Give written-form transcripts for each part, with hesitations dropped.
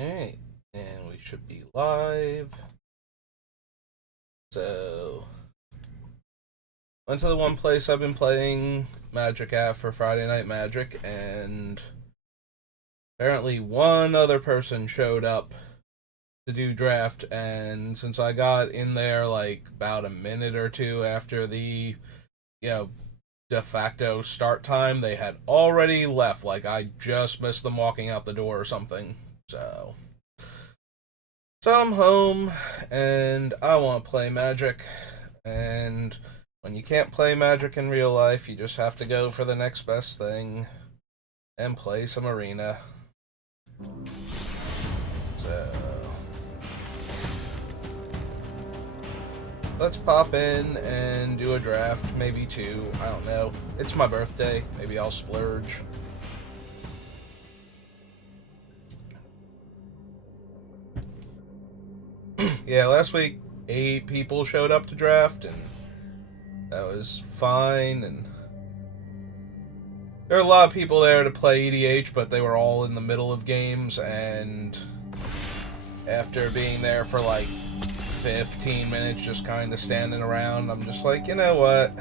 Alright, and we should be live. So, went to the one place I've been playing Magic at for Friday Night Magic, and apparently one other person showed up to do draft, and since I got in there like about a minute or two after the, you know, de facto start time, they had already left. Like, I just missed them walking out the door or something. So I'm home and I want to play Magic. And when you can't play Magic in real life, you just have to go for the next best thing and play some Arena. So let's pop in and do a draft, maybe two. I don't know. It's my birthday. Maybe I'll splurge. Yeah, last week 8 people showed up to draft, and that was fine. And there were a lot of people there to play EDH, but they were all in the middle of games. And after being there for like 15 minutes, just kind of standing around, I'm just like, you know what?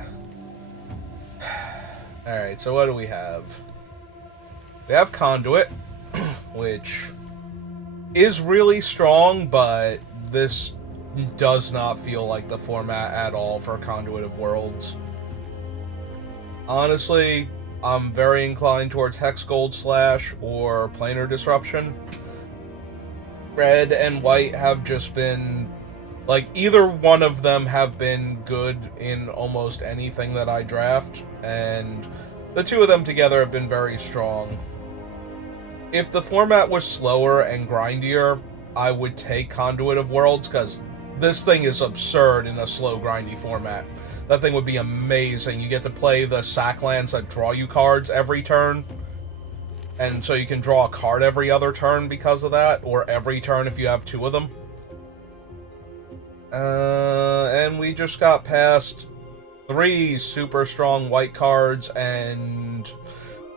Alright, so what do we have? We have Conduit, which is really strong, but this does not feel like the format at all for Conduit of Worlds. Honestly, I'm very inclined towards Hex Gold Slash or Planar Disruption. Red and white have just been, like, either one of them have been good in almost anything that I draft, and the two of them together have been very strong. If the format was slower and grindier, I would take Conduit of Worlds, because this thing is absurd in a slow, grindy format. That thing would be amazing. You get to play the sack lands that draw you cards every turn, and so you can draw a card every other turn because of that, or every turn if you have 2 of them. And we just got past 3 super strong white cards and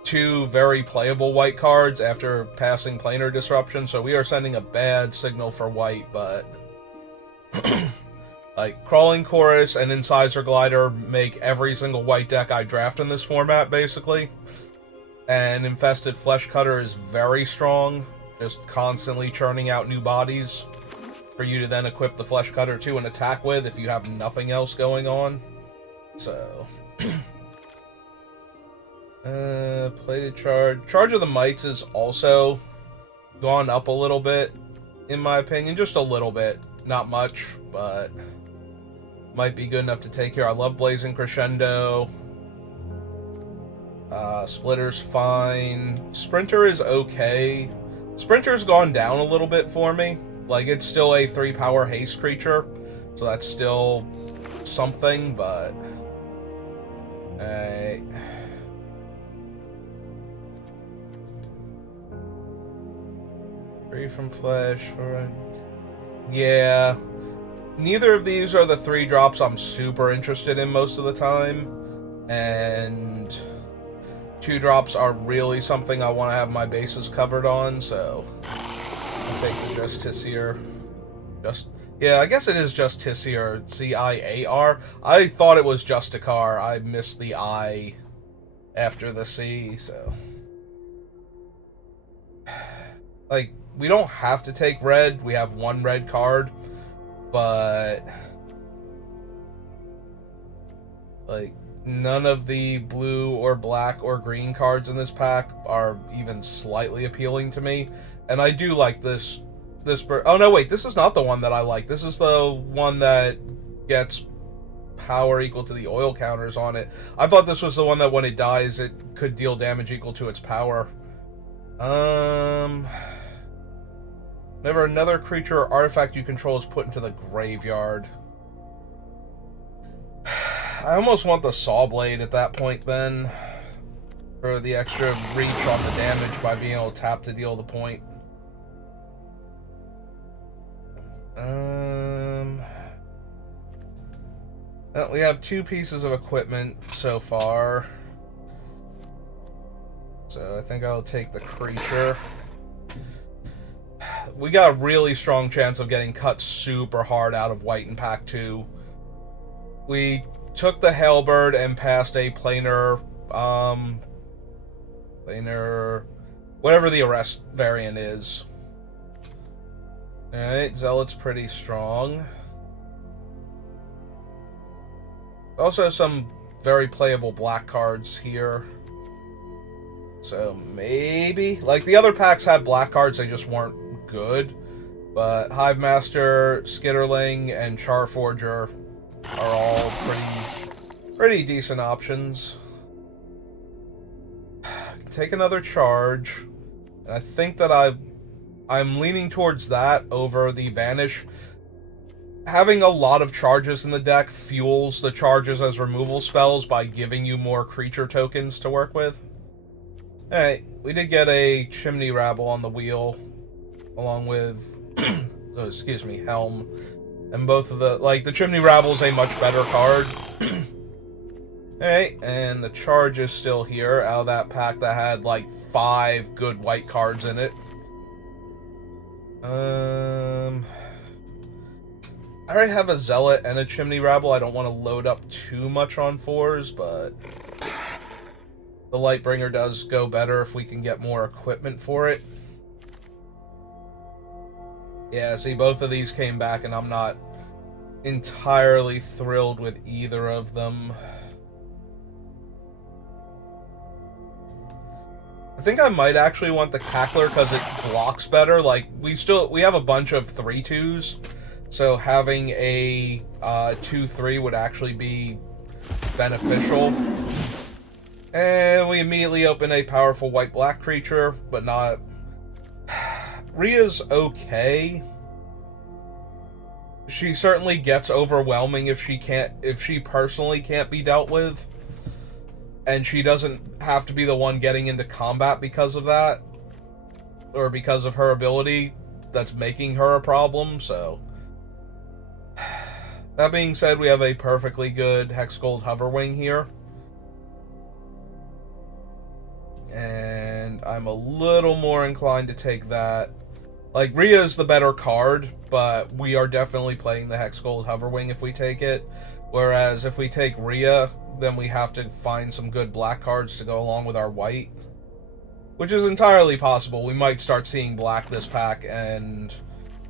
2 very playable white cards after passing Planar Disruption, so we are sending a bad signal for white, but like, Crawling Chorus and Incisor Glider make every single white deck I draft in this format, basically. And Infested Flesh Cutter is very strong, just constantly churning out new bodies for you to then equip the Flesh Cutter to and attack with if you have nothing else going on. So Plated Charge. Charge of the Mites is also gone up a little bit, in my opinion. Just a little bit. Not much, but might be good enough to take here. I love Blazing Crescendo. Splitter's fine. Sprinter is okay. Sprinter's gone down a little bit for me. Like, it's still a 3-power haste creature, so that's still something, but Free from Flesh for... Yeah. Neither of these are the 3 drops I'm super interested in most of the time. And 2 drops are really something I want to have my bases covered on, so I'll take the Justiciar. Yeah, I guess it is Justiciar. C-I-A-R. I thought it was Justicar. I missed the I after the C, so... Like, we don't have to take red. We have 1 red card, but like, none of the blue or black or green cards in this pack are even slightly appealing to me. And I do like this. Oh no, wait, this is not the one that I like. This is the one that gets power equal to the oil counters on it. I thought this was the one that when it dies, it could deal damage equal to its power. Whenever another creature or artifact you control is put into the graveyard. I almost want the Sawblade at that point then, for the extra reach on the damage by being able to tap to deal the point. Well, we have 2 pieces of equipment so far, so I think I'll take the creature. we got a really strong chance of getting cut super hard out of white in pack 2. We took the Halberd and passed a planar, whatever the arrest variant is. Alright, Zealot's pretty strong. Also some very playable black cards here. So maybe, like, the other packs had black cards, they just weren't good. But Hivemaster, Skitterling, and Charforger are all pretty decent options. Take another charge. And I think that I'm leaning towards that over the Vanish. Having a lot of charges in the deck fuels the charges as removal spells by giving you more creature tokens to work with. Alright, we did get a Chimney Rabble on the wheel, along with, oh, excuse me, Helm. And both of the Chimney Rabble is a much better card. Alright, and the charge is still here, out of that pack that had, like, 5 good white cards in it. I already have a Zealot and a Chimney Rabble. I don't want to load up too much on 4s, but the Lightbringer does go better if we can get more equipment for it. Yeah, see, both of these came back, and I'm not entirely thrilled with either of them. I think I might actually want the Cackler because it blocks better. Like, we have a bunch of 3/2s, so having a 2/3 would actually be beneficial. And we immediately open a powerful white-black creature, but not... Rhea's okay. She certainly gets overwhelming if she personally can't be dealt with. And she doesn't have to be the one getting into combat because of that. Or because of her ability that's making her a problem, so... That being said, we have a perfectly good Hexgold Hoverwing here. And I'm a little more inclined to take that. Like, Rhea's the better card, but we are definitely playing the Hexgold Hoverwing if we take it. Whereas if we take Rhea, then we have to find some good black cards to go along with our white. Which is entirely possible. We might start seeing black this pack,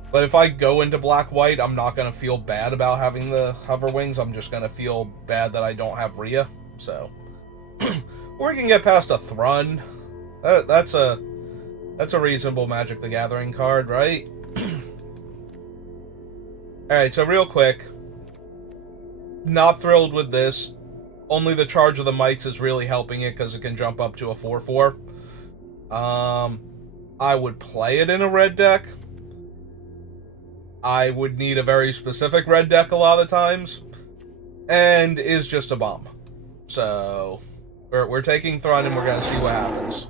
but if I go into black-white, I'm not going to feel bad about having the Hoverwings. I'm just going to feel bad that I don't have Rhea. So, or we can get past a Thrun. That's a reasonable Magic the Gathering card, right? Alright, so real quick. Not thrilled with this. Only the Charge of the Mites is really helping it because it can jump up to a 4/4. I would play it in a red deck. I would need a very specific red deck a lot of the times. And is just a bomb. So, we're taking Thrun and we're going to see what happens.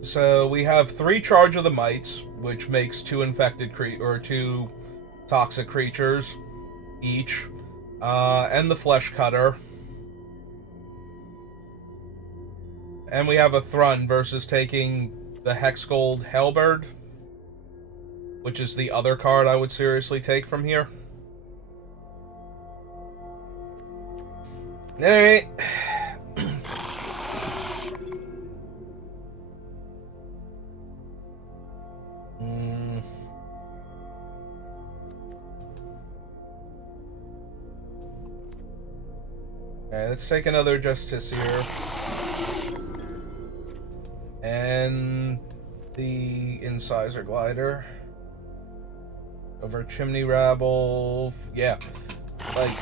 So we have 3 Charge of the Mites, which makes 2 infected 2 toxic creatures each, and the Flesh Cutter. And we have a Thrun versus taking the Hexgold Halberd, which is the other card I would seriously take from here. Alright. Alright, let's take another Justiciar. And the Incisor Glider. Over Chimney Rabble. Yeah. Like,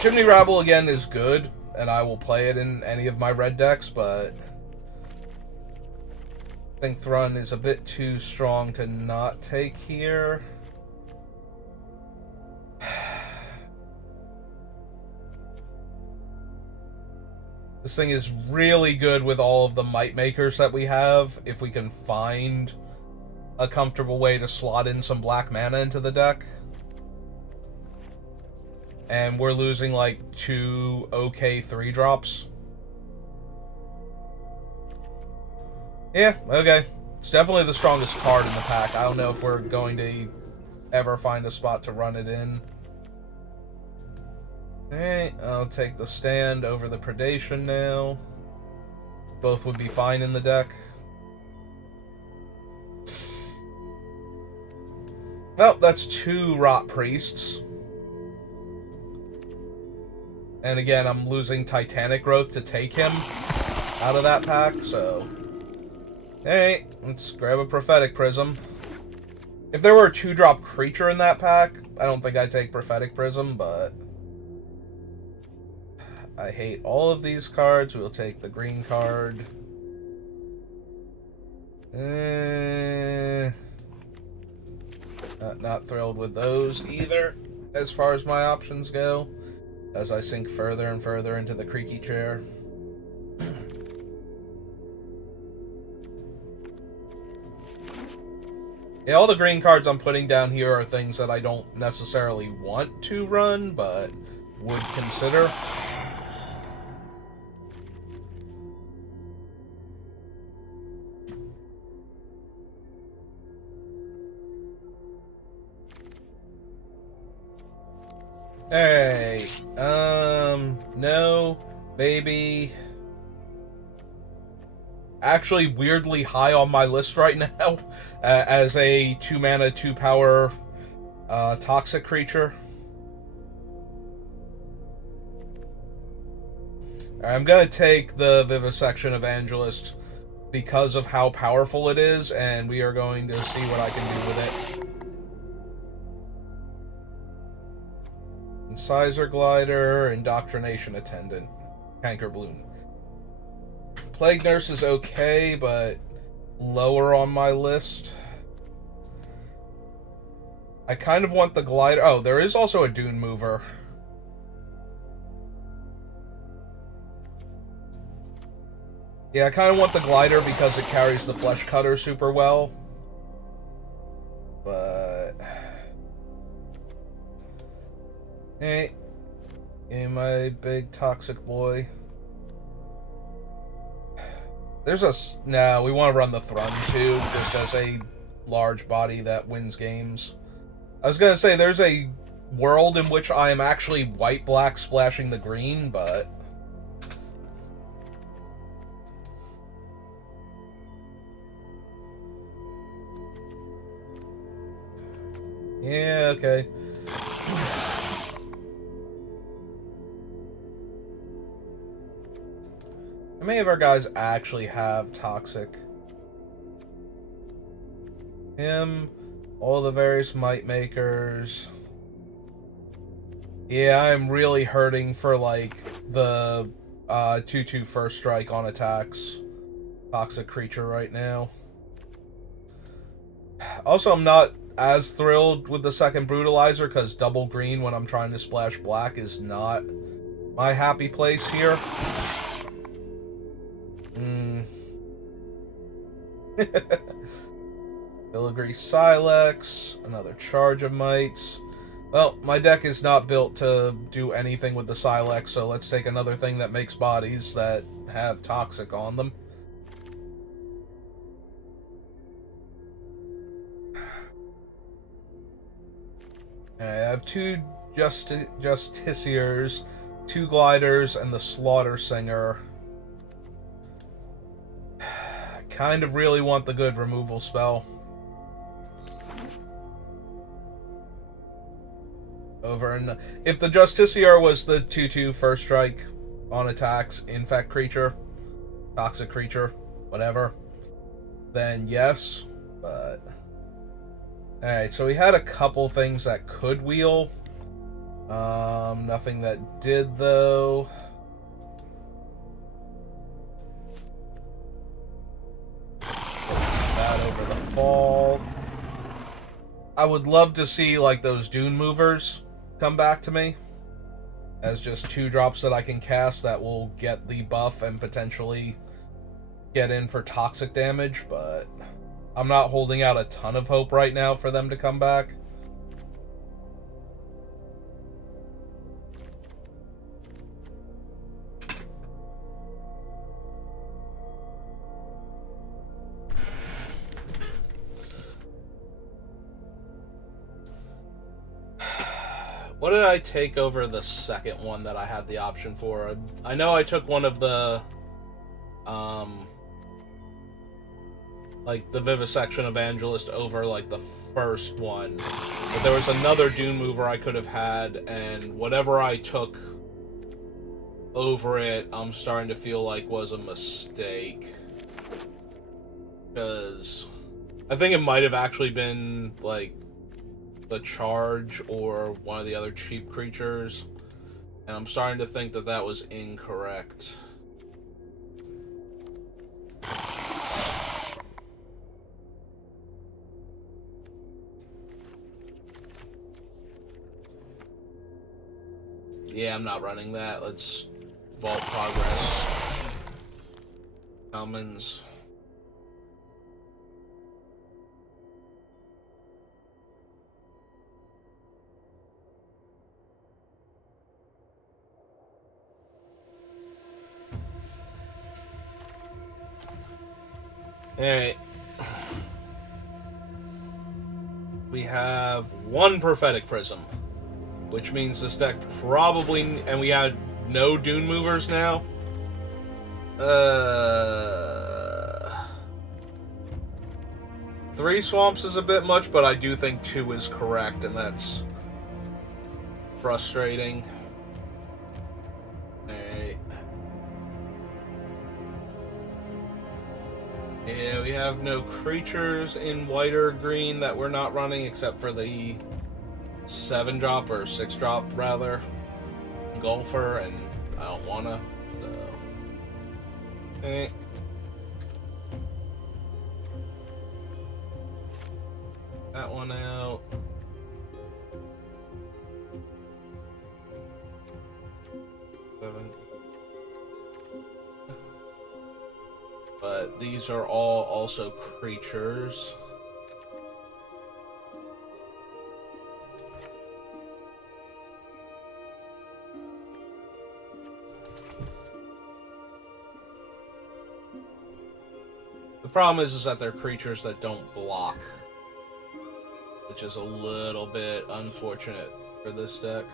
Chimney Rabble again is good, and I will play it in any of my red decks, but I think Thrun is a bit too strong to not take here. This thing is really good with all of the Might Makers that we have, if we can find a comfortable way to slot in some black mana into the deck. And we're losing like 2 okay 3-drops. Yeah, okay. It's definitely the strongest card in the pack. I don't know if we're going to ever find a spot to run it in. Alright, I'll take the stand over the predation now. Both would be fine in the deck. Well, that's 2 Rot Priests. And again, I'm losing Titanic Growth to take him out of that pack, so... Hey, let's grab a Prophetic Prism. If there were a 2-drop creature in that pack, I don't think I'd take Prophetic Prism, but... I hate all of these cards. We'll take the green card. Not thrilled with those either, as far as my options go, as I sink further and further into the creaky chair. Yeah, all the green cards I'm putting down here are things that I don't necessarily want to run, but would consider. Hey, no, maybe. Actually, weirdly high on my list right now as a 2-mana, 2-power toxic creature. I'm gonna take the Vivisection Evangelist because of how powerful it is, and we are going to see what I can do with it. Incisor Glider, Indoctrination Attendant, Cankerbloom. Plague Nurse is okay, but lower on my list. I kind of want the Glider. Oh, there is also a Dune Mover. Yeah, I kind of want the Glider because it carries the Flesh Cutter super well. But... Hey, my big toxic boy. There's a... No, we want to run the Thrun too, just as a large body that wins games. I was going to say, there's a world in which I am actually white-black splashing the green, but... Yeah, okay. How many of our guys actually have Toxic? Him, all the various Might Makers. Yeah, I'm really hurting for, like, the 2/2 first strike on attacks. Toxic creature right now. Also, I'm not as thrilled with the second Brutalizer, because double green when I'm trying to splash black is not my happy place here. Filigree Silex, another Charge of Mites. Well, my deck is not built to do anything with the Silex, so let's take another thing that makes bodies that have Toxic on them. I have 2 Justiciars, 2 Gliders, and the Slaughter Singer. Kind of really want the good removal spell. Over and if the Justiciar was the 2/2 first strike on attacks, infect creature, toxic creature, whatever, then yes, but alright, so we had a couple things that could wheel. Nothing that did though. Over the fall. I would love to see like those Dune Movers come back to me as just 2 drops that I can cast that will get the buff and potentially get in for toxic damage, but I'm not holding out a ton of hope right now for them to come back. What did I take over the second one that I had the option for? I know I took one of the, like, the Vivisection Evangelist over, like, the first one. But there was another Dune Mover I could have had, and whatever I took over it, I'm starting to feel like was a mistake. Because I think it might have actually been, like, the Charge or one of the other cheap creatures. And I'm starting to think that that was incorrect. Yeah, I'm not running that. Let's Vault Progress. Commons. Alright. We have one Prophetic Prism, which means this deck probably... And we had no Dune Movers now? 3 Swamps is a bit much, but I do think 2 is correct, and that's frustrating. Alright. Yeah, we have no creatures in white or green that we're not running, except for the 7-drop, or 6-drop, rather, Golfer, and I don't wanna, so... Okay. That one out. But these are all also creatures. The problem is that they're creatures that don't block, which is a little bit unfortunate for this deck.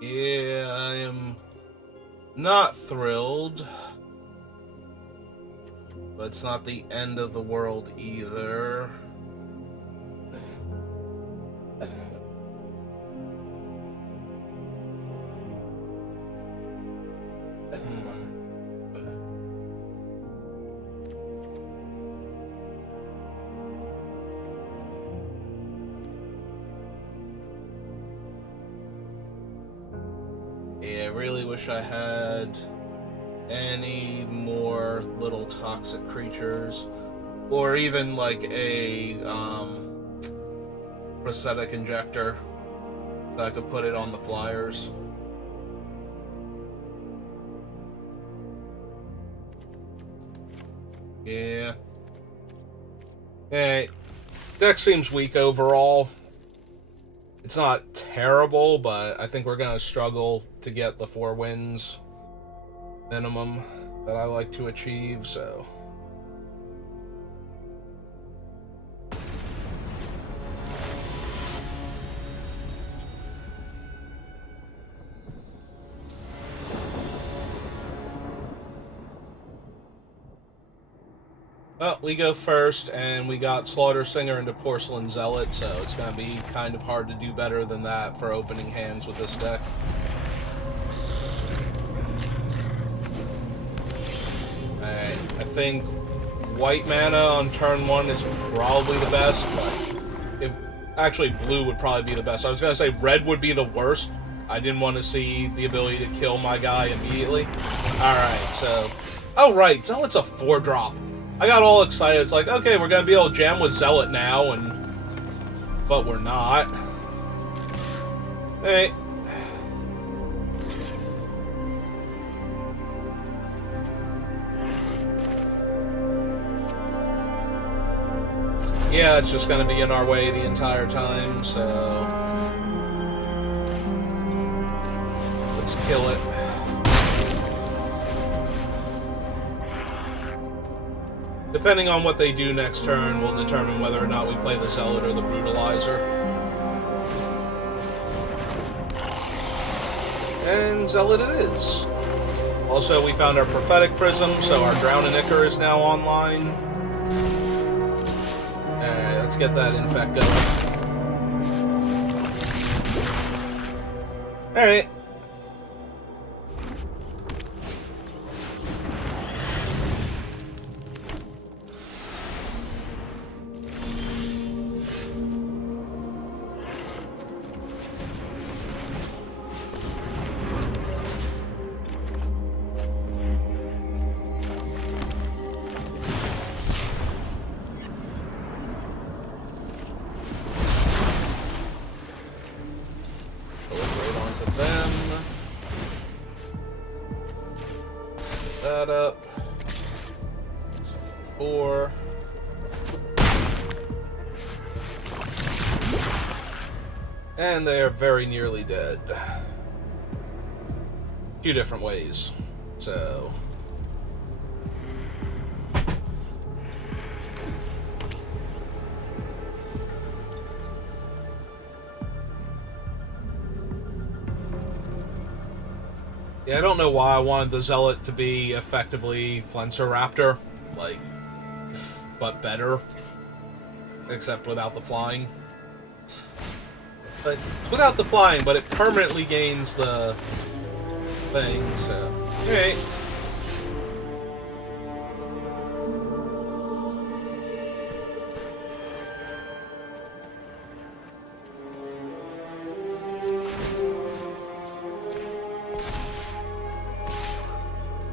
Yeah, I am not thrilled, but it's not the end of the world either. Yeah, I really wish I had any more little toxic creatures, or even like a prosthetic injector so I could put it on the flyers. Yeah. Hey, deck seems weak overall. It's not terrible, but I think we're going to struggle to get the 4 wins minimum that I like to achieve, so... Well, we go first, and we got Slaughter Singer into Porcelain Zealot, so it's going to be kind of hard to do better than that for opening hands with this deck. Alright, I think white mana on turn 1 is probably the best, but if... Actually, blue would probably be the best. I was going to say red would be the worst. I didn't want to see the ability to kill my guy immediately. Alright, so... Oh, right, Zealot's a 4-drop. I got all excited. It's like, okay, we're gonna be able to jam with Zealot now, but we're not. Hey. Yeah, it's just gonna be in our way the entire time, so... Let's kill it. Depending on what they do next turn will determine whether or not we play the Zealot or the Brutalizer. And Zealot it is. Also, we found our Prophetic Prism, so our Drowning Ichor is now online. Alright, let's get that Infect going. Alright. That up. 4. And they are very nearly dead. 2 different ways. So... yeah, I don't know why I wanted the Zealot to be effectively Flenceraptor, like, but better, except without the flying. But without the flying, but it permanently gains the thing, so... Alright.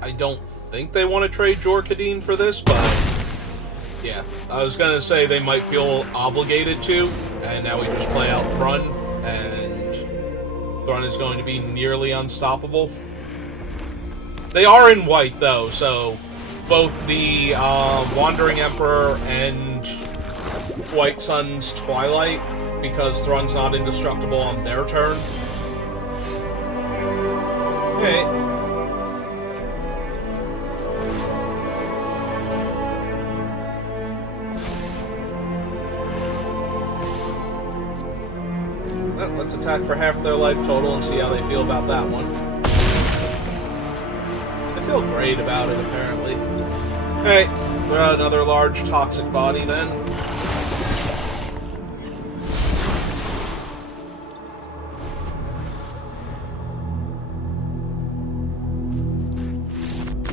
I don't think they want to trade Jorkadeen for this, but yeah, I was gonna say they might feel obligated to, and now we just play out Thrun, and Thrun is going to be nearly unstoppable. They are in white though, so both the Wandering Emperor and White Sun's Twilight, because Thrun's not indestructible on their turn. Hey. Let's attack for half their life total and see how they feel about that one. They feel great about it, apparently. Alright, throw out another large toxic body then.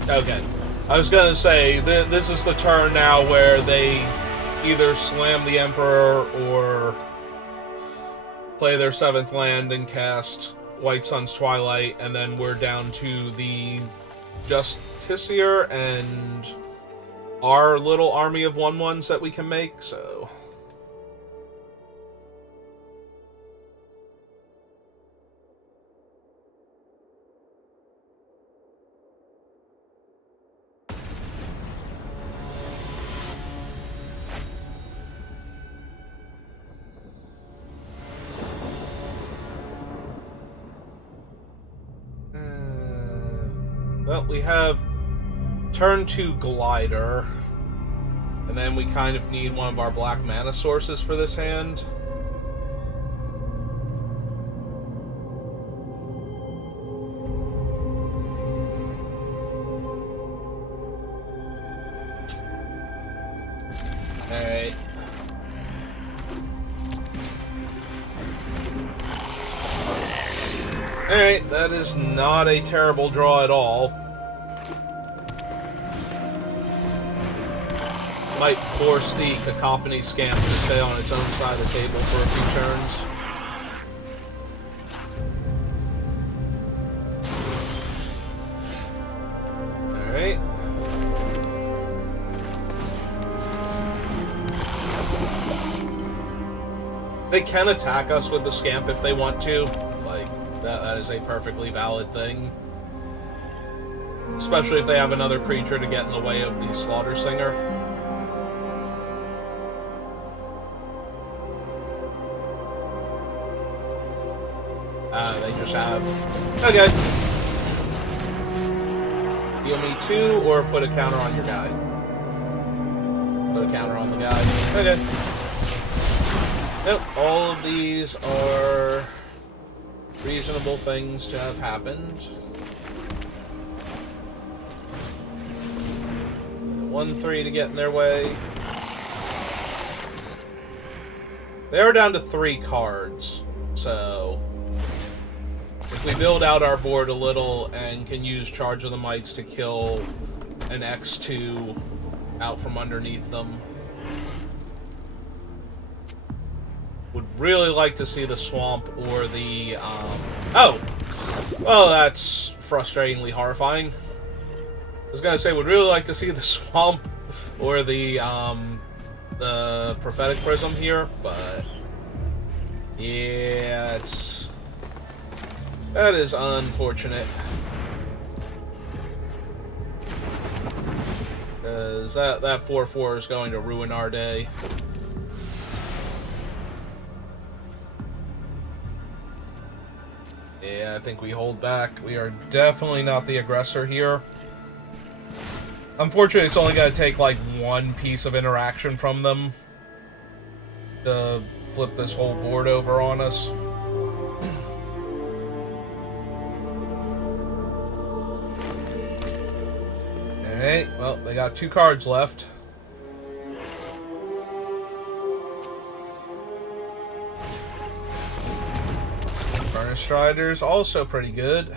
Okay. I was gonna say, this is the turn now where they either slam the Emperor or play their 7th land and cast White Sun's Twilight, and then we're down to the Justiciar and our little army of 1/1s that we can make, so... well, we have turn 2 Glider, and then we kind of need one of our black mana sources for this hand. Alright. Alright, that is not a terrible draw at all. Might force the Cacophony Scamp to stay on its own side of the table for a few turns. Alright. They can attack us with the Scamp if they want to. Like, that is a perfectly valid thing. Especially if they have another creature to get in the way of the Slaughter Singer. They just have... Okay. Heal me 2, or put a counter on your guy. Put a counter on the guy. Okay. Nope, all of these are reasonable things to have happened. 1-3 to get in their way. They are down to 3 cards, so if we build out our board a little and can use Charge of the Mites to kill an X2 out from underneath them. Would really like to see the Swamp or the, oh! Well, that's frustratingly horrifying. I was gonna say, would really like to see the Swamp or the Prophetic Prism here, but yeah, that is unfortunate. Because that 4/4 is going to ruin our day. Yeah, I think we hold back. We are definitely not the aggressor here. Unfortunately, it's only going to take like one piece of interaction from them to flip this whole board over on us. Alright, well, they got 2 cards left. Furnace Strider's also pretty good.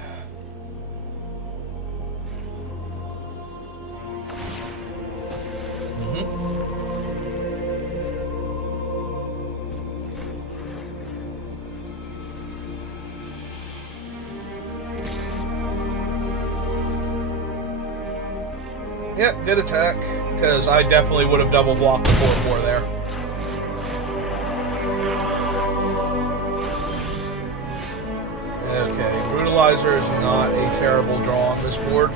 Yep, good attack, because I definitely would have double blocked the 4/4 there. Okay, Brutalizer is not a terrible draw on this board.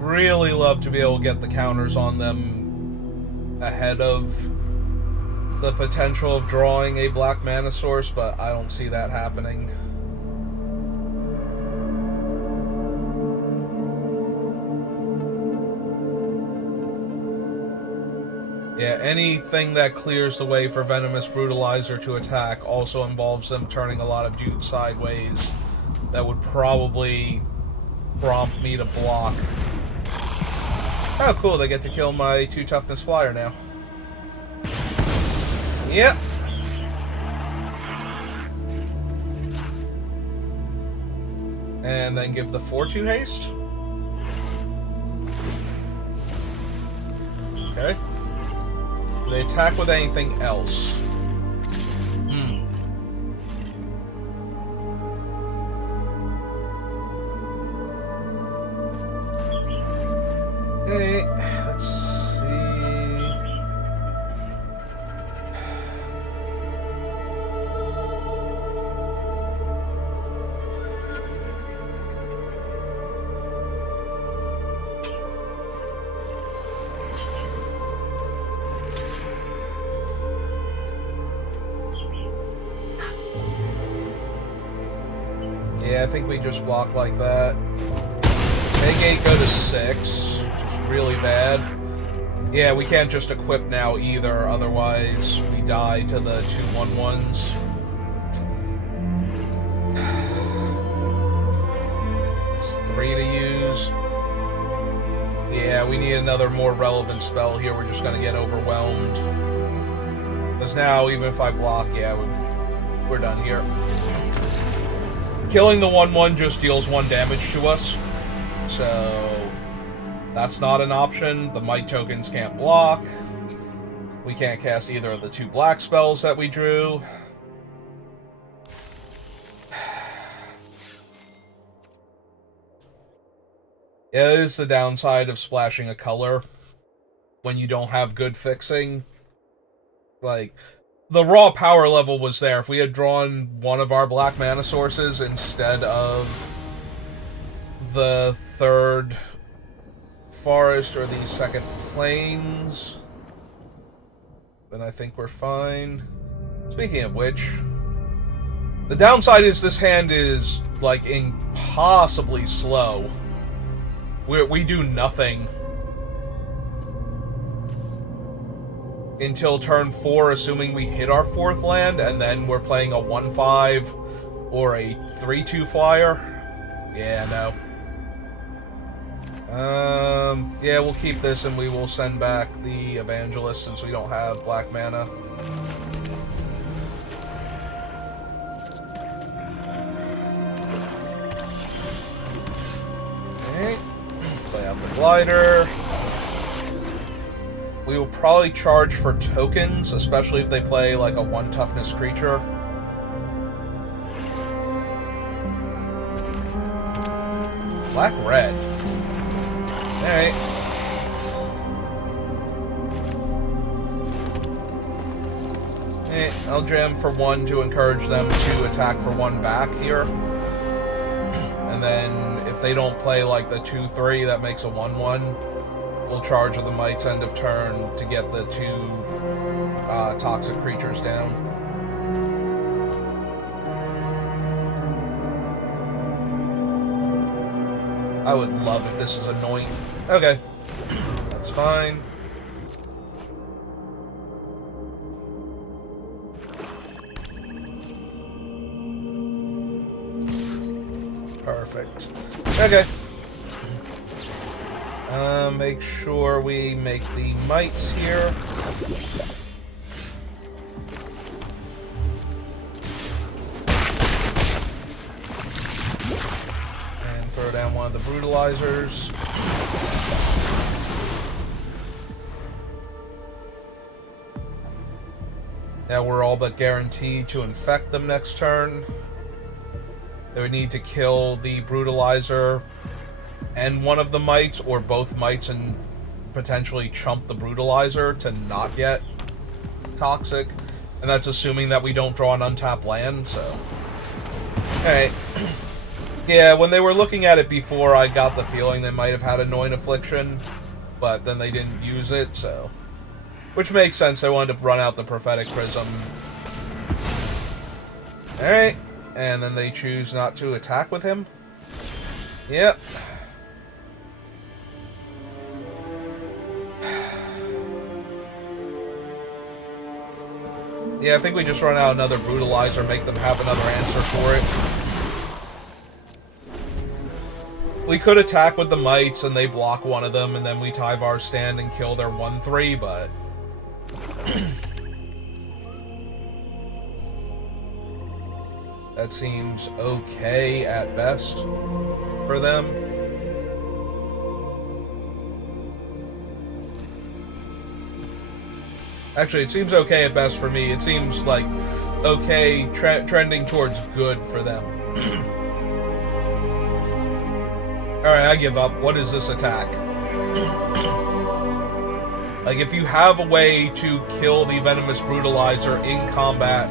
Really love to be able to get the counters on them ahead of the potential of drawing a black mana source, but I don't see that happening. Yeah, anything that clears the way for Venomous Brutalizer to attack also involves them turning a lot of dudes sideways. That would probably prompt me to block. Oh, cool, they get to kill my 2 toughness flyer now. Yep. And then give the 4/2 haste. Okay. Do they attack with anything else? Okay, let's see. Yeah, I think we just block like that. Negate go to 6. Really bad. Yeah, we can't just equip now either, otherwise we die to the 2/1/1s. It's 3 to use. Yeah, we need another more relevant spell here. We're just gonna get overwhelmed. Because now, even if I block, yeah, we're done here. Killing the 1/1 just deals 1 damage to us, so that's not an option. The Might tokens can't block. We can't cast either of the 2 black spells that we drew. Yeah, it is the downside of splashing a color when you don't have good fixing. Like, the raw power level was there. If we had drawn one of our black mana sources instead of the third forest or the second plains, then I think we're fine. Speaking of which, the downside is this hand is, like, impossibly slow. We do nothing until turn 4, assuming we hit our 4th land, and then we're playing a 1/5 or a 3/2 flyer. Yeah, no. Yeah, we'll keep this, and we will send back the Evangelist since we don't have black mana. Okay. Play out the Glider. We will probably charge for tokens, especially if they play like a 1 toughness creature. Black-red. Alright. I'll jam for 1 to encourage them to attack for 1 back here. And then if they don't play like the 2/3, that makes a 1/1. We'll charge at the Might's end of turn to get the 2 toxic creatures down. I would love if this is annoying. Okay. That's fine. Perfect. Okay. Make sure we make the mites here. And throw down one of the brutalizers. Now we're all but guaranteed to infect them next turn. They would need to kill the brutalizer and one of the mites, or both mites, and potentially chump the brutalizer to not get toxic. And that's assuming that we don't draw an untapped land, so. Alright. Yeah, when they were looking at it before, I got the feeling they might have had Annoying Affliction, but then they didn't use it, so. Which makes sense, they wanted to run out the Prophetic Prism. Alright. And then they choose not to attack with him. Yep. Yeah, I think we just run out another Brutalizer, make them have another answer for it. We could attack with the Mites and they block one of them, and then we Tyvar stand and kill their 1/3, but... that seems okay at best for them. Actually, it seems okay at best for me. It seems like okay, trending towards good for them. Alright, I give up. What is this attack? Like, if you have a way to kill the Venomous Brutalizer in combat...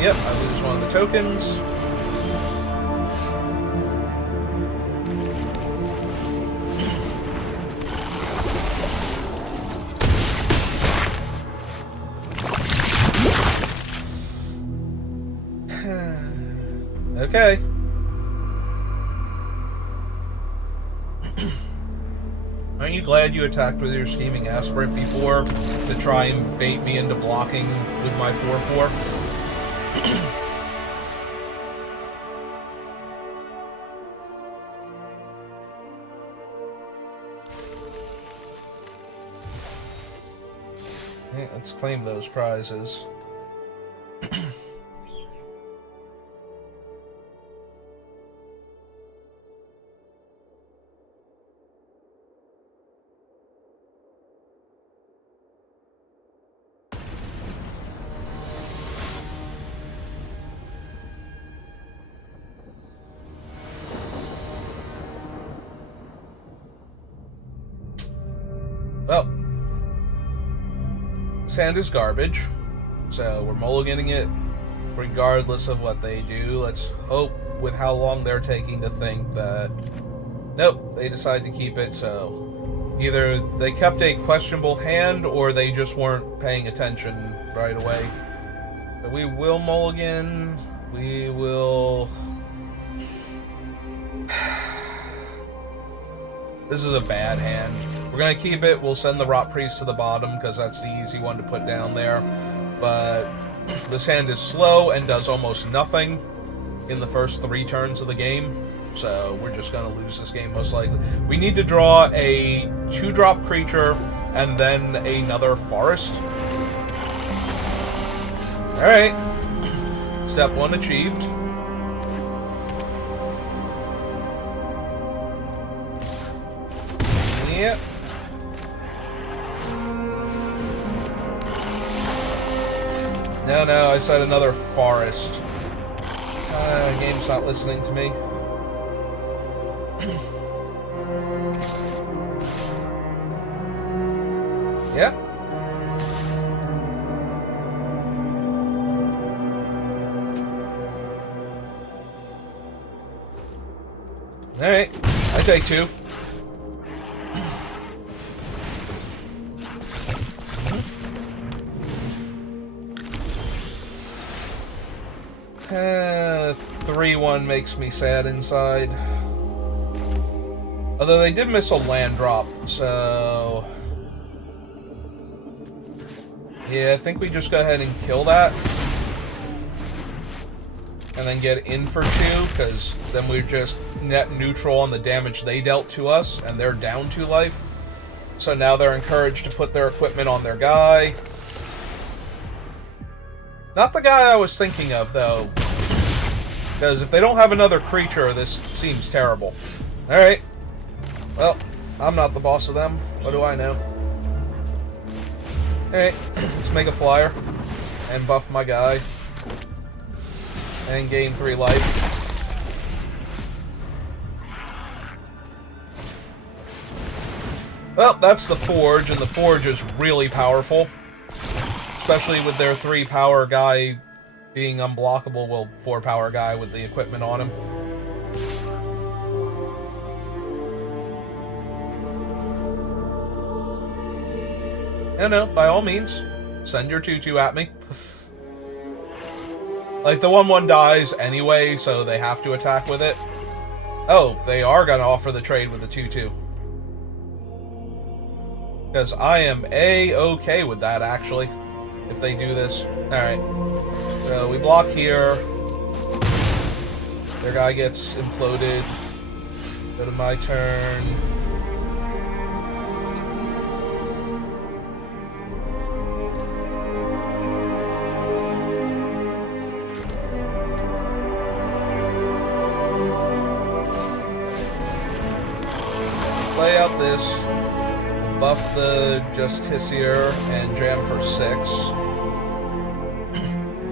yep, I lose one of the tokens. Okay. Aren't you glad you attacked with your Scheming Aspirant before to try and bait me into blocking with my 4/4? Yeah, let's claim those prizes. Well, Sand is garbage, so we're mulliganing it regardless of what they do. Let's hope with how long they're taking to think that... Nope, they decide to keep it, so... Either they kept a questionable hand, or they just weren't paying attention right away. So we will mulligan. We will... This is a bad hand. We're going to keep it. We'll send the Rot Priest to the bottom, because that's the easy one to put down there. But this hand is slow and does almost nothing in the first 3 turns of the game. So we're just going to lose this game most likely. We need to draw a 2-drop creature and then another forest. Alright. Step 1 achieved. Yep. No, I said another forest. Game's not listening to me. Yeah. Alright, I take 2. Uh, 3-1 makes me sad inside. Although they did miss a land drop, so... Yeah, I think we just go ahead and kill that. And then get in for 2, because then we're just net neutral on the damage they dealt to us, and they're down 2 life. So now they're encouraged to put their equipment on their guy. Not the guy I was thinking of, though. Because if they don't have another creature, this seems terrible. Alright. Well, I'm not the boss of them. What do I know? Alright, let's make a flyer. And buff my guy. And gain 3 life. Well, that's the Forge, and the Forge is really powerful. Especially with their 3-power guy being unblockable. Well, 4-power guy with the equipment on him. No, by all means, send your 2-2 at me. Like, the 1-1 dies anyway, so they have to attack with it. Oh, they are going to offer the trade with the 2-2. Because I am A-okay with that, actually. If they do this. Alright. So we block here. Their guy gets imploded. Go to my turn. Play out this. Buff the Justiciar and jam for 6.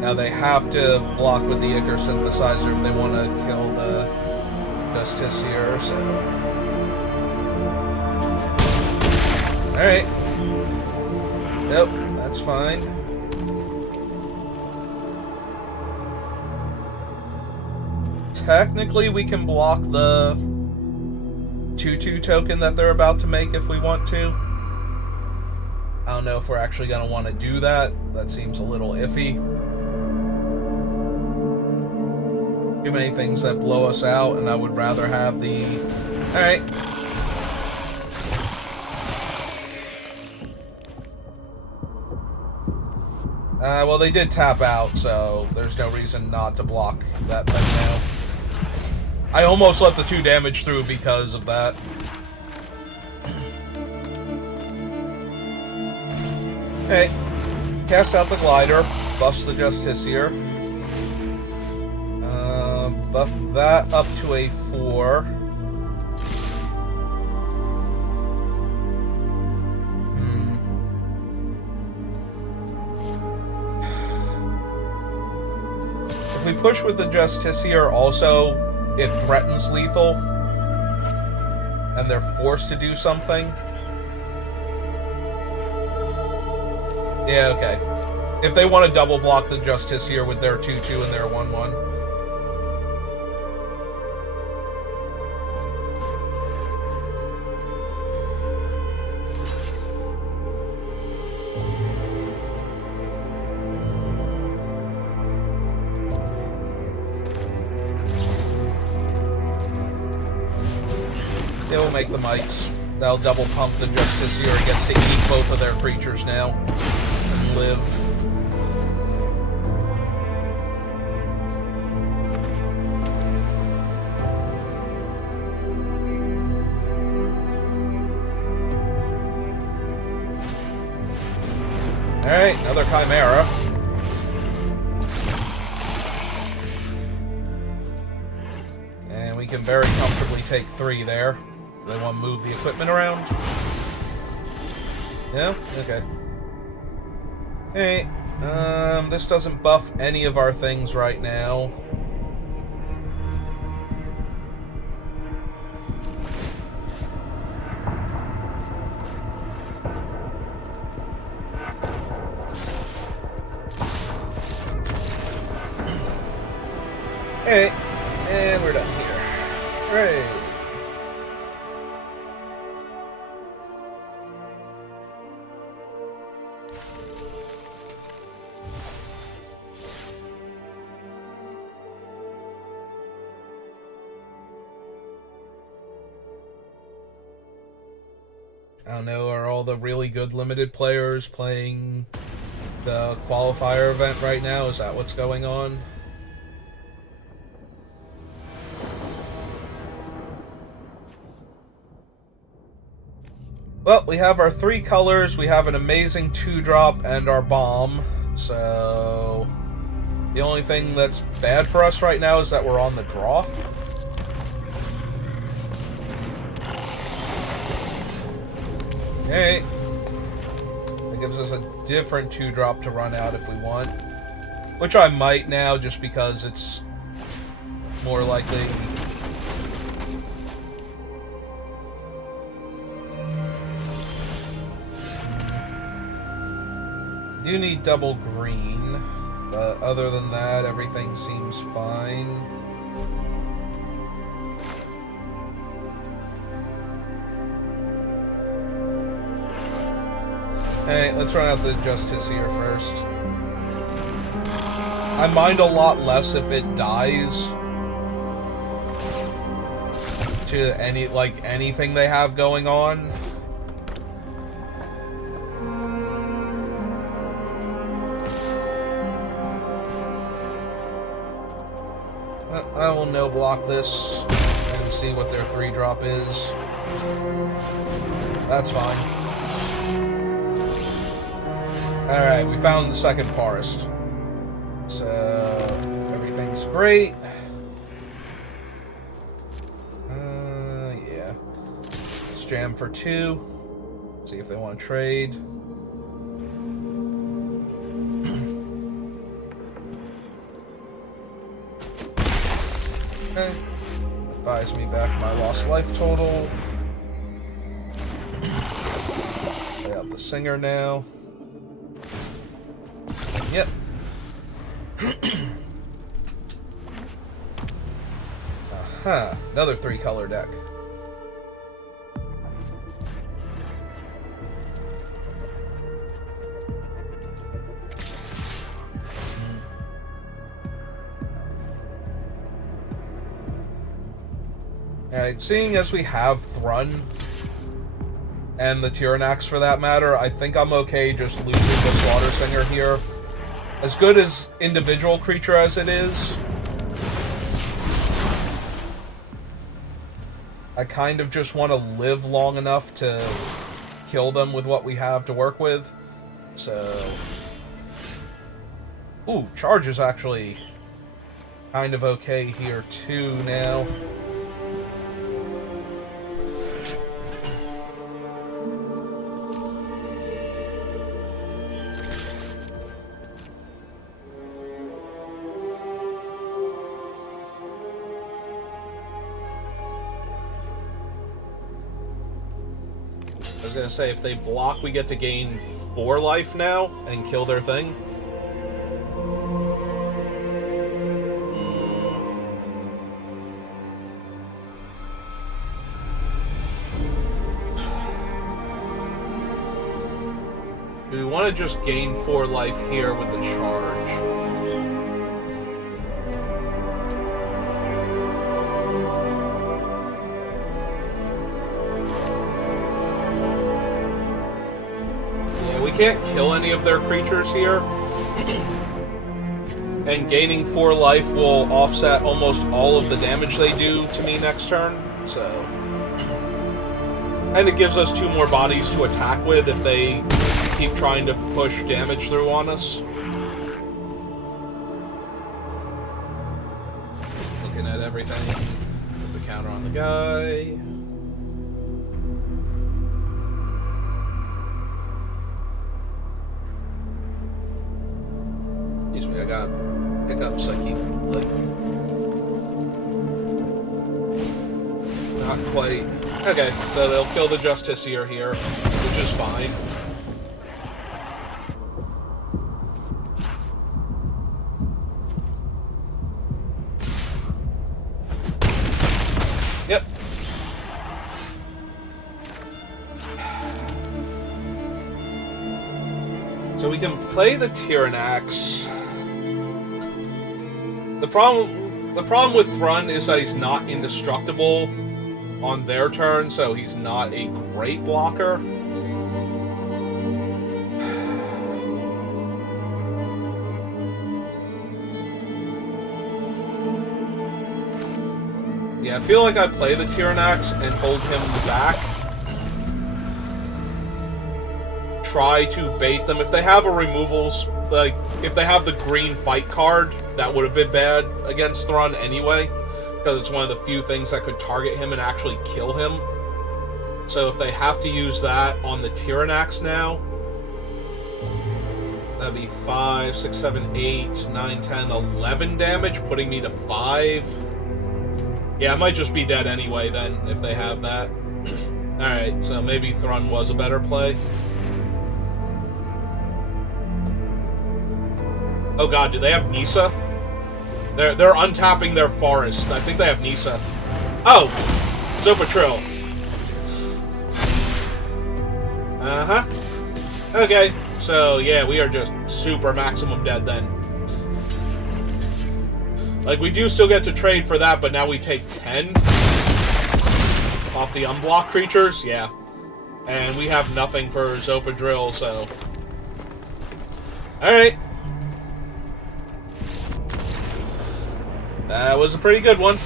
Now they have to block with the Ichor Synthesizer if they want to kill the Justiciar, so... Alright. Nope, that's fine. Technically, we can block the 2-2 token that they're about to make if we want to. I don't know if we're actually going to want to do that. That seems a little iffy. Too many things that blow us out, and I would rather have the... Alright. Well, they did tap out, so there's no reason not to block that thing now. I almost let the 2 damage through because of that. Hey, cast out the Glider, buffs the Justiciar. Buff that up to a 4. If we push with the Justiciar also, it threatens lethal, and they're forced to do something. Yeah, okay. If they want to double block the Justiciar with their 2/2 and their 1/1. It will make the mites. That'll double pump the Justiciar. It gets to eat both of their creatures now and live. Alright, another Chimera. And we can very comfortably take 3 there. Do they want to move the equipment around? Yeah? Okay. Hey, this doesn't buff any of our things right now. Hey, and we're done here. Great. I don't know, are all the really good limited players playing the qualifier event right now? Is that what's going on? Well, we have our 3 colors, we have an amazing 2-drop, and our bomb. So the only thing that's bad for us right now is that we're on the draw. Okay. That gives us a different 2-drop to run out if we want. Which I might now, just because it's more likely. Do need double green, but other than that, everything seems fine. Hey, let's run out the Justiciar first. I mind a lot less if it dies to anything they have going on. I will no block this and see what their 3-drop is. That's fine. Alright, we found the second forest. So, everything's great. Yeah. Let's jam for 2. See if they want to trade. Okay. That buys me back my lost life total. Lay out the singer now. Yep. Aha, another 3-color deck. Alright, seeing as we have Thrun, and the Tyrannax for that matter, I think I'm okay just losing the Slaughter Singer here. As good as individual creature as it is, I kind of just want to live long enough to kill them with what we have to work with. So... Ooh, charge is actually kind of okay here too now. I was gonna say, if they block, we get to gain 4 life now and kill their thing. Do we want to just gain 4 life here with the charge? Yeah, we can't kill any of their creatures here. And gaining 4 life will offset almost all of the damage they do to me next turn, so... And it gives us 2 more bodies to attack with if they keep trying to push damage through on us. Looking at everything. Put the counter on the guy. Excuse me, I got hiccups. I keep, like... Not quite. Okay, so they'll kill the Justiciar here, which is fine. Yep. So we can play the Tyrannax. The problem with Thrun is that he's not indestructible on their turn, so he's not a great blocker. Yeah, I feel like I play the Tyrannax and hold him back. Try to bait them. If they have a removals, like, if they have the green fight card, that would have been bad against Thrun anyway, because it's one of the few things that could target him and actually kill him. So if they have to use that on the Tyrannax now, that'd be 5, 6, 7, 8, 9, 10, 11 damage, putting me to 5. Yeah, I might just be dead anyway then, if they have that. Alright, so maybe Thrun was a better play. Oh god, do they have Nissa? They're untapping their forest. I think they have Nissa. Oh! Zopatril. Uh-huh. Okay, so yeah, we are just super maximum dead then. Like, we do still get to trade for that, but now we take 10 off the unblocked creatures. Yeah. And we have nothing for Zopatril, so... Alright. That was a pretty good one.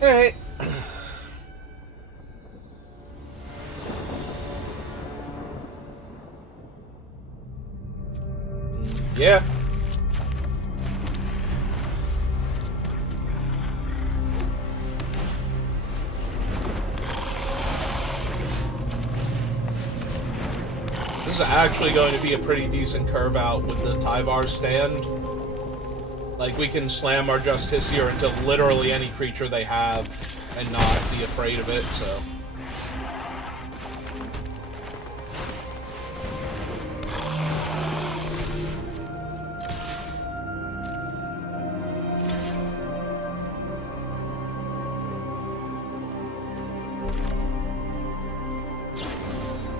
Alright. Yeah. This is actually going to be a pretty decent curve out with the Tyvar stand. Like, we can slam our Justiciar into literally any creature they have and not be afraid of it, so...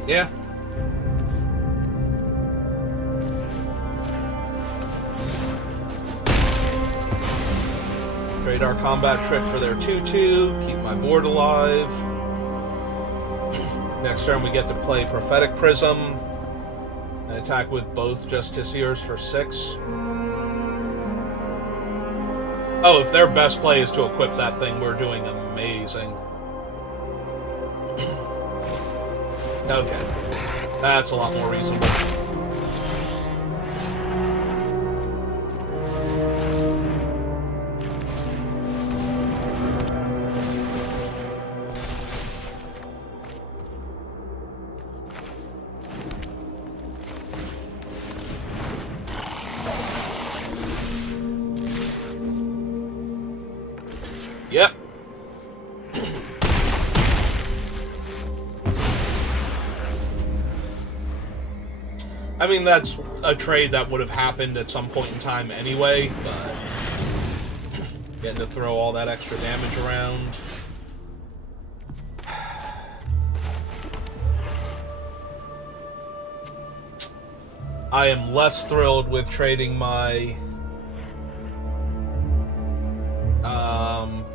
Yeah. Trade our combat trick for their 2/2, keep my board alive. Next turn we get to play Prophetic Prism and attack with both Justiciars for 6. Oh, if their best play is to equip that thing, we're doing amazing. Okay. That's a lot more reasonable. Yep. I mean, that's a trade that would have happened at some point in time anyway, but getting to throw all that extra damage around. I am less thrilled with trading my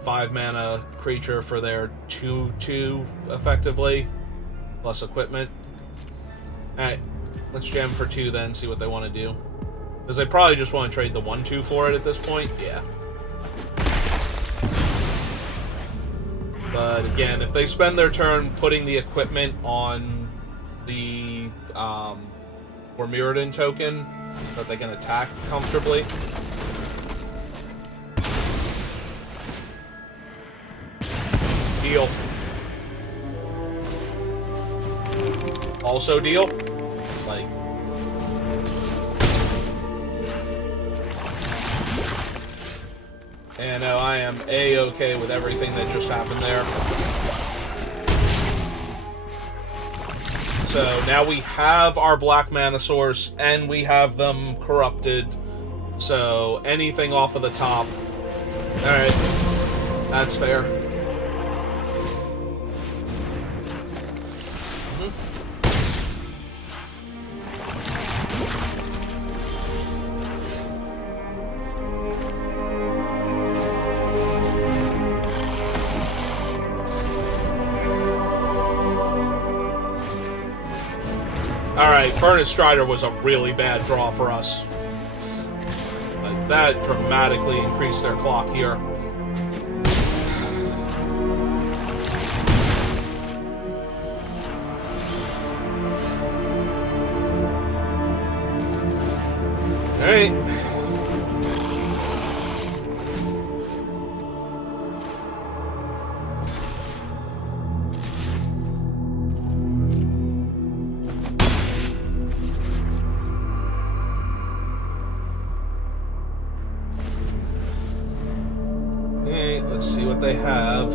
5-mana creature for their 2/2 effectively, plus equipment. Alright, let's jam for 2 then, see what they want to do. Because they probably just want to trade the 1/2 for it at this point, yeah. But again, if they spend their turn putting the equipment on the Mirrodin token, that they can attack comfortably. Deal. Also deal. Like. And no, I am A-okay with everything that just happened there. So now we have our black mana source, and we have them corrupted. So anything off of the top. Alright. That's fair. Alright, Furnace Strider was a really bad draw for us. That dramatically increased their clock here. Alright. Let's see what they have.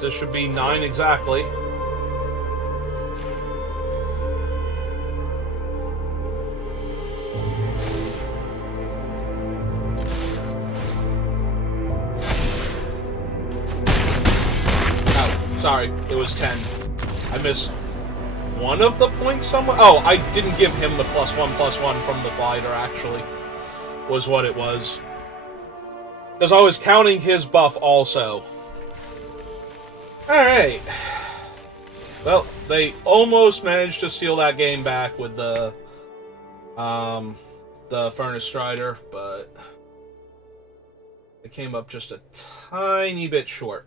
This should be 9 exactly. Oh, sorry, it was 10. I missed one of the points somewhere. Oh, I didn't give him the +1/+1 from the glider, actually, was what it was. Because I was counting his buff also. Alright. Well, they almost managed to steal that game back with the Furnace Strider, but it came up just a tiny bit short.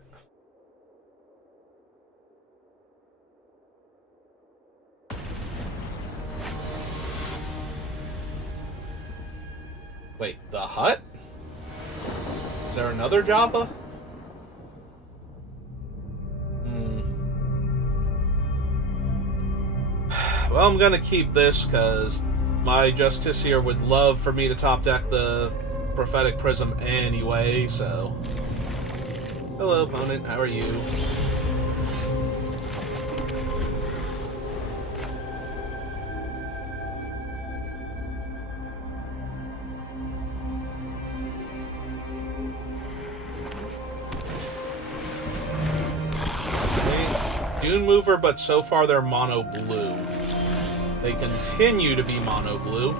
Wait, the hut? Is there another Jabba? well, I'm gonna keep this because my Justiciar would love for me to top deck the Prophetic Prism anyway, so... Hello, opponent. How are you? Dune Mover, but so far they're mono blue. They continue to be mono blue.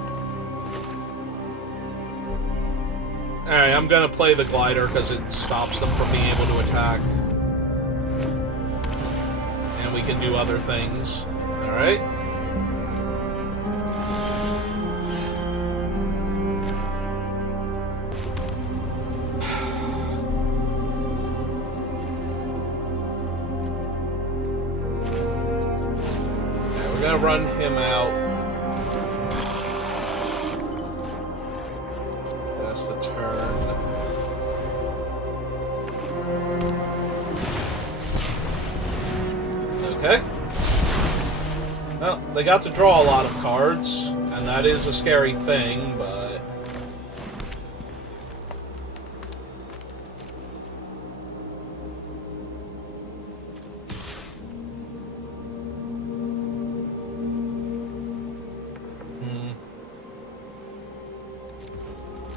Alright, I'm gonna play the Glider because it stops them from being able to attack. And we can do other things. Alright. We're gonna run him out. That's the turn. Okay. Well, they got to draw a lot of cards, and that is a scary thing, but...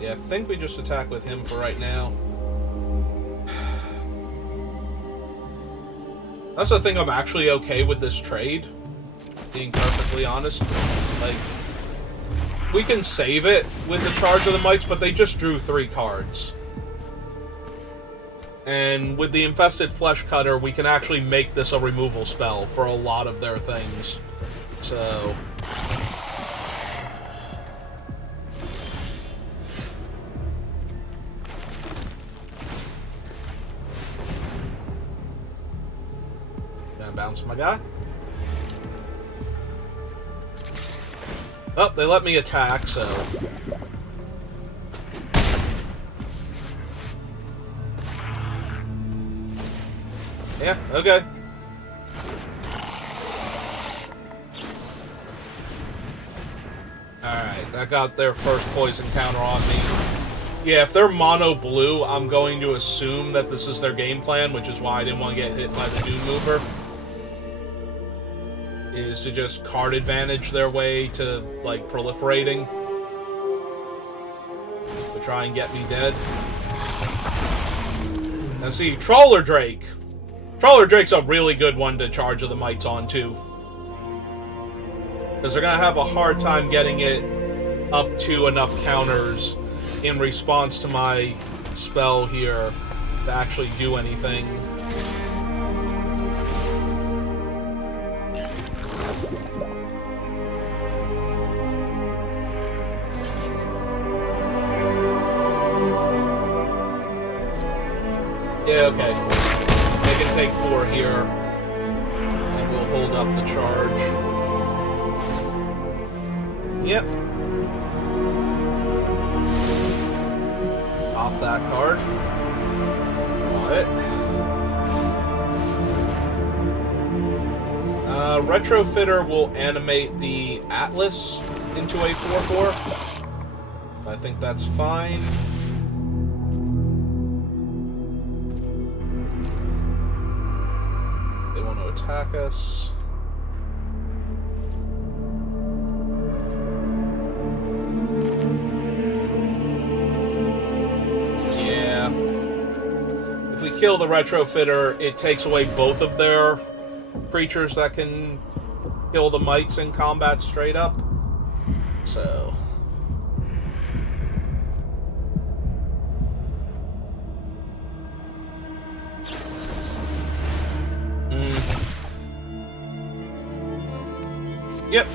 Yeah, I think we just attack with him for right now. That's the thing, I'm actually okay with this trade, being perfectly honest. Like, we can save it with the Charge of the Mites, but they just drew 3 cards. And with the Infested Flesh Cutter, we can actually make this a removal spell for a lot of their things. So... bounce my guy. Oh, they let me attack, so... Yeah, okay. Alright, that got their first poison counter on me. Yeah, if they're mono blue, I'm going to assume that this is their game plan, which is why I didn't want to get hit by the Dune Mover. Is to just card advantage their way to, like, proliferating. To try and get me dead. Now see, Trawler Drake. Trawler Drake's a really good one to Charge of the Mites on, too. Because they're going to have a hard time getting it up to enough counters in response to my spell here to actually do anything. Yeah, okay. They can take 4 here. And we'll hold up the charge. Yep. Pop that card. Draw it. Retrofitter will animate the Atlas into a 4/4. I think that's fine. Attack us. Yeah. If we kill the Retrofitter, it takes away both of their creatures that can kill the Mites in combat straight up. So... Yep.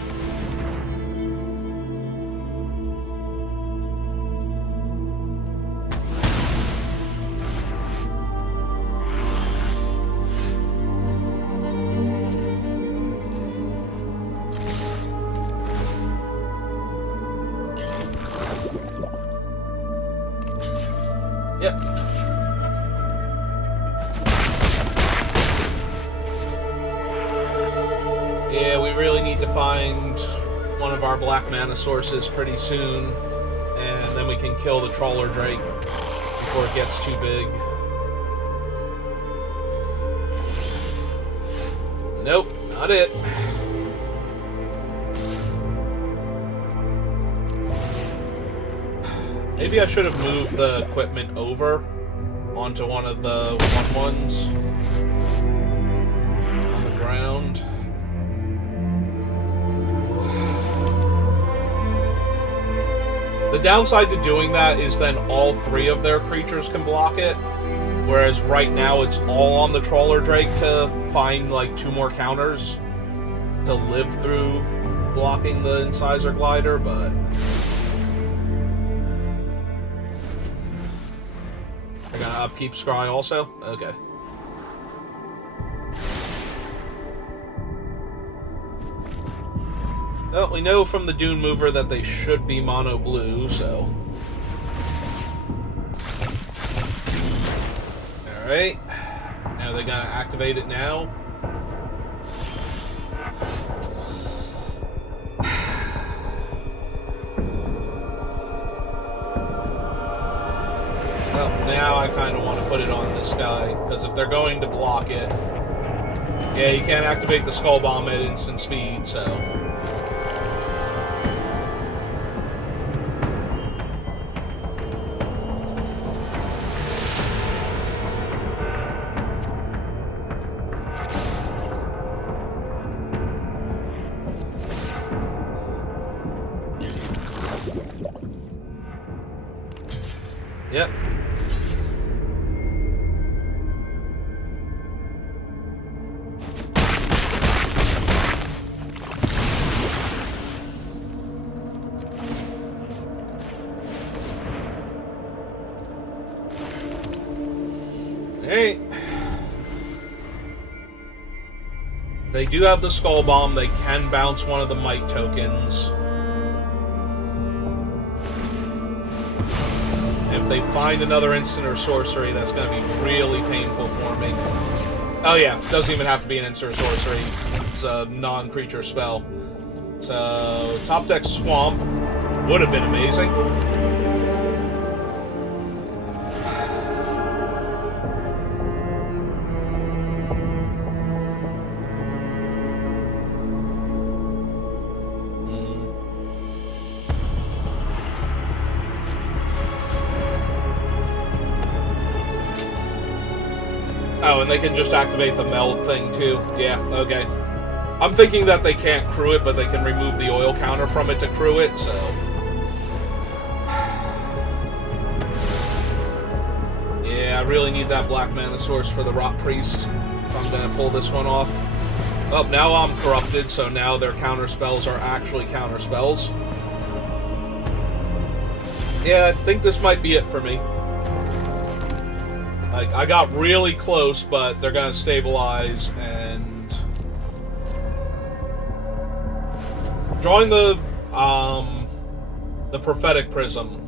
Yep. Yeah, we really need to find one of our black mana sources pretty soon, and then we can kill the Trawler Drake before it gets too big. Nope, not it. Maybe I should have moved the equipment over onto one of the 1/1s on the ground. The downside to doing that is then all 3 of their creatures can block it, whereas right now it's all on the Trawler Drake to find like 2 more counters to live through blocking the Incisor Glider, but... They're gonna upkeep Scry also? Okay. Well, we know from the Dune Mover that they should be mono blue, so... Alright. Now they're gonna activate it now. Well, now I kind of want to put it on this guy, because if they're going to block it... Yeah, you can't activate the Skull Bomb at instant speed, so... Yep. Hey. They do have the Skull Bomb. They can bounce one of the Might tokens. If they find another instant or sorcery, that's going to be really painful for me. Oh yeah, doesn't even have to be an instant or sorcery. It's a non-creature spell. So, top deck Swamp would have been amazing. Oh, and they can just activate the meld thing too. Yeah, okay. I'm thinking that they can't crew it, but they can remove the oil counter from it to crew it, so... Yeah, I really need that black mana source for the Rot Priest if I'm gonna pull this one off. Oh, now I'm corrupted, so now their counter spells are actually counter spells. Yeah, I think this might be it for me. Like, I got really close, but they're gonna stabilize, and... Drawing the Prophetic Prism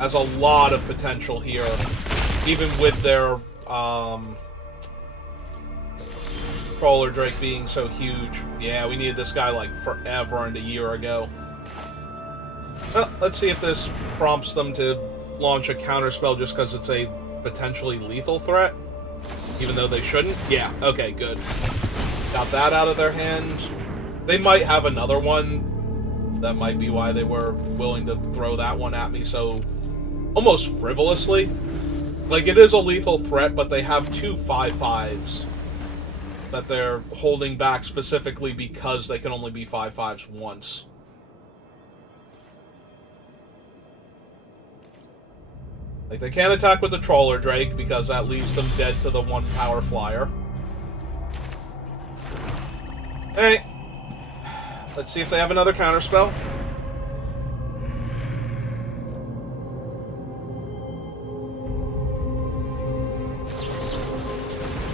has a lot of potential here, even with their, Trawler Drake being so huge. Yeah, we needed this guy, like, forever and a year ago. Well, let's see if this prompts them to launch a counterspell just because it's a potentially lethal threat, even though they shouldn't. Yeah, okay, good. Got that out of their hand. They might have another one. That might be why they were willing to throw that one at me so almost frivolously. Like, it is a lethal threat, but they have 2 5/5s that they're holding back specifically because they can only be 5/5s once. Like, they can't attack with the Trawler Drake because that leaves them dead to the 1 power flyer. Hey, let's see if they have another counterspell.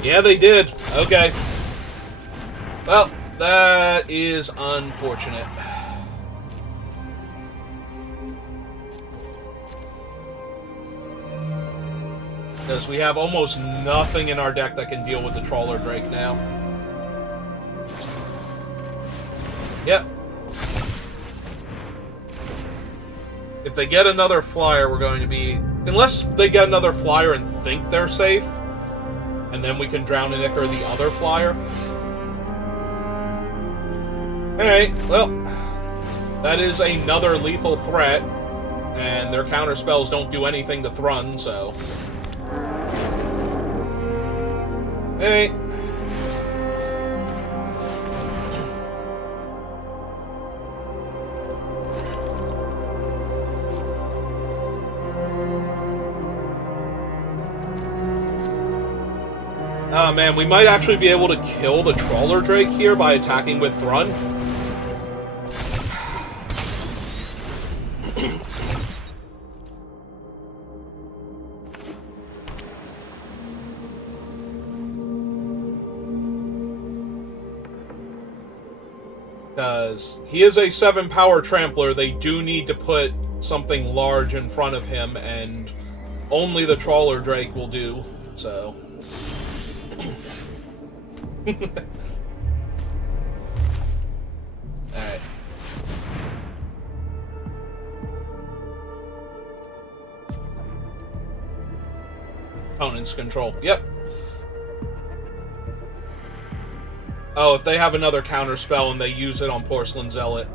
Yeah, they did. Okay. Well, that is unfortunate. Because we have almost nothing in our deck that can deal with the Trawler Drake now. Yep. If they get another flyer, we're going to be... Unless they get another flyer and think they're safe, and then we can drown and Icker the other flyer. Alright, well, that is another lethal threat, and their counter spells don't do anything to Thrun, so... Alright. Oh man, we might actually be able to kill the Trawler Drake here by attacking with Thrun. Because he is a 7 power trampler, they do need to put something large in front of him, and only the Trawler Drake will do, so... Alright. Opponent's control. Yep. Oh, if they have another counter spell and they use it on Porcelain Zealot.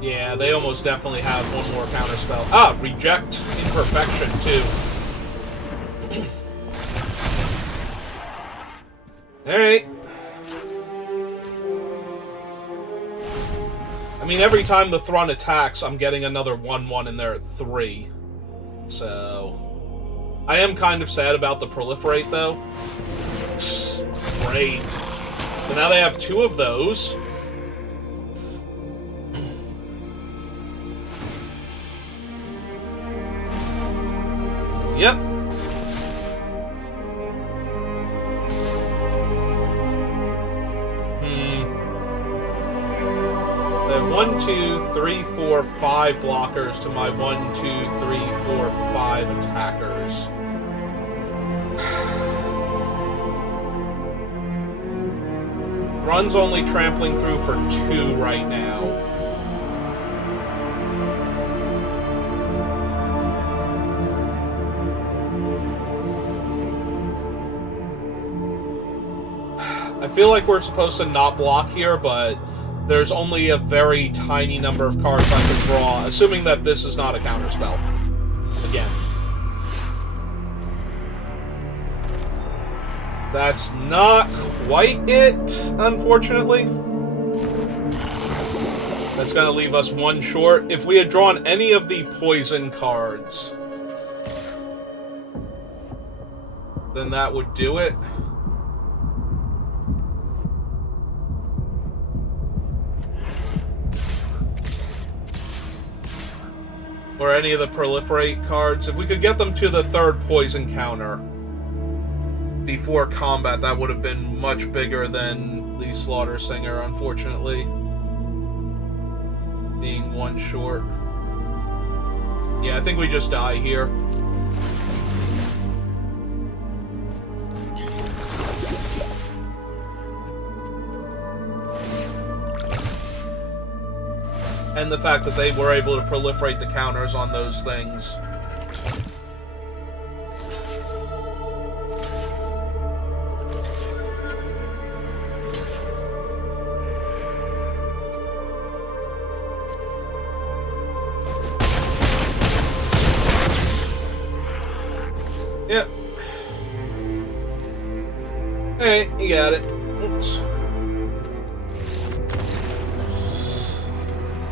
Yeah, they almost definitely have one more counterspell. Ah, Reject Imperfection, too. Alright. I mean, every time the Thrun attacks, I'm getting another 1/1 in there at 3. So... I am kind of sad about the Proliferate, though. Great. So now they have 2 of those. Yep. They have 1, 2, 3, 4, 5 blockers to my 1, 2, 3, 4, 5 attackers. Run's only trampling through for 2 right now. I feel like we're supposed to not block here, but there's only a very tiny number of cards I can draw, assuming that this is not a counterspell. Again. That's not quite it, unfortunately. That's going to leave us 1 short. If we had drawn any of the poison cards, then that would do it. Or any of the Proliferate cards. If we could get them to the 3rd poison counter before combat, that would have been much bigger than the Slaughter Singer, unfortunately. Being 1 short. Yeah, I think we just die here. And the fact that they were able to proliferate the counters on those things. Yep. Alright, you got it. Oops.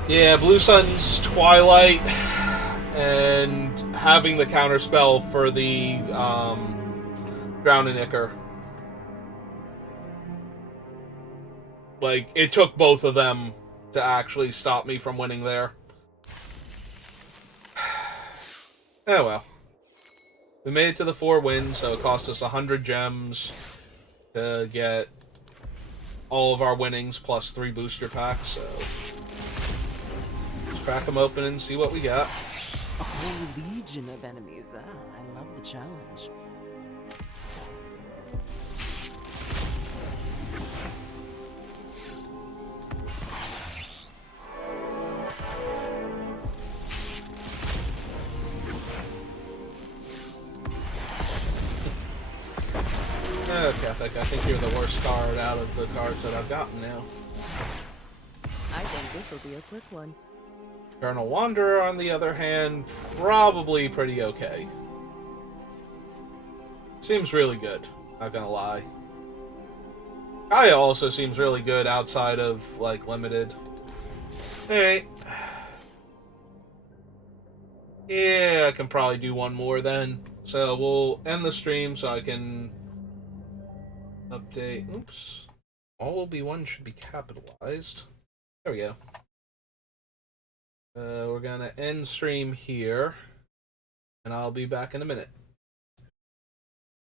Yeah, Blue Sun's Twilight, and having the counterspell for the Drown and Icker. Like, it took both of them to actually stop me from winning there. Oh well. We made it to the 4 wins, so it cost us 100 gems to get all of our winnings plus 3 booster packs, so let's crack them open and see what we got. A whole legion of enemies. I love the challenge. Okay, I think you're the worst card out of the cards that I've gotten now. I think this will be a quick one. Eternal Wanderer, on the other hand, probably pretty okay. Seems really good, not gonna lie. Kaya also seems really good outside of, like, limited. Alright. Yeah, I can probably do one more then. So we'll end the stream so I can update. Oops. All will be one should be capitalized. There we go. We're gonna end stream here, and I'll be back in a minute.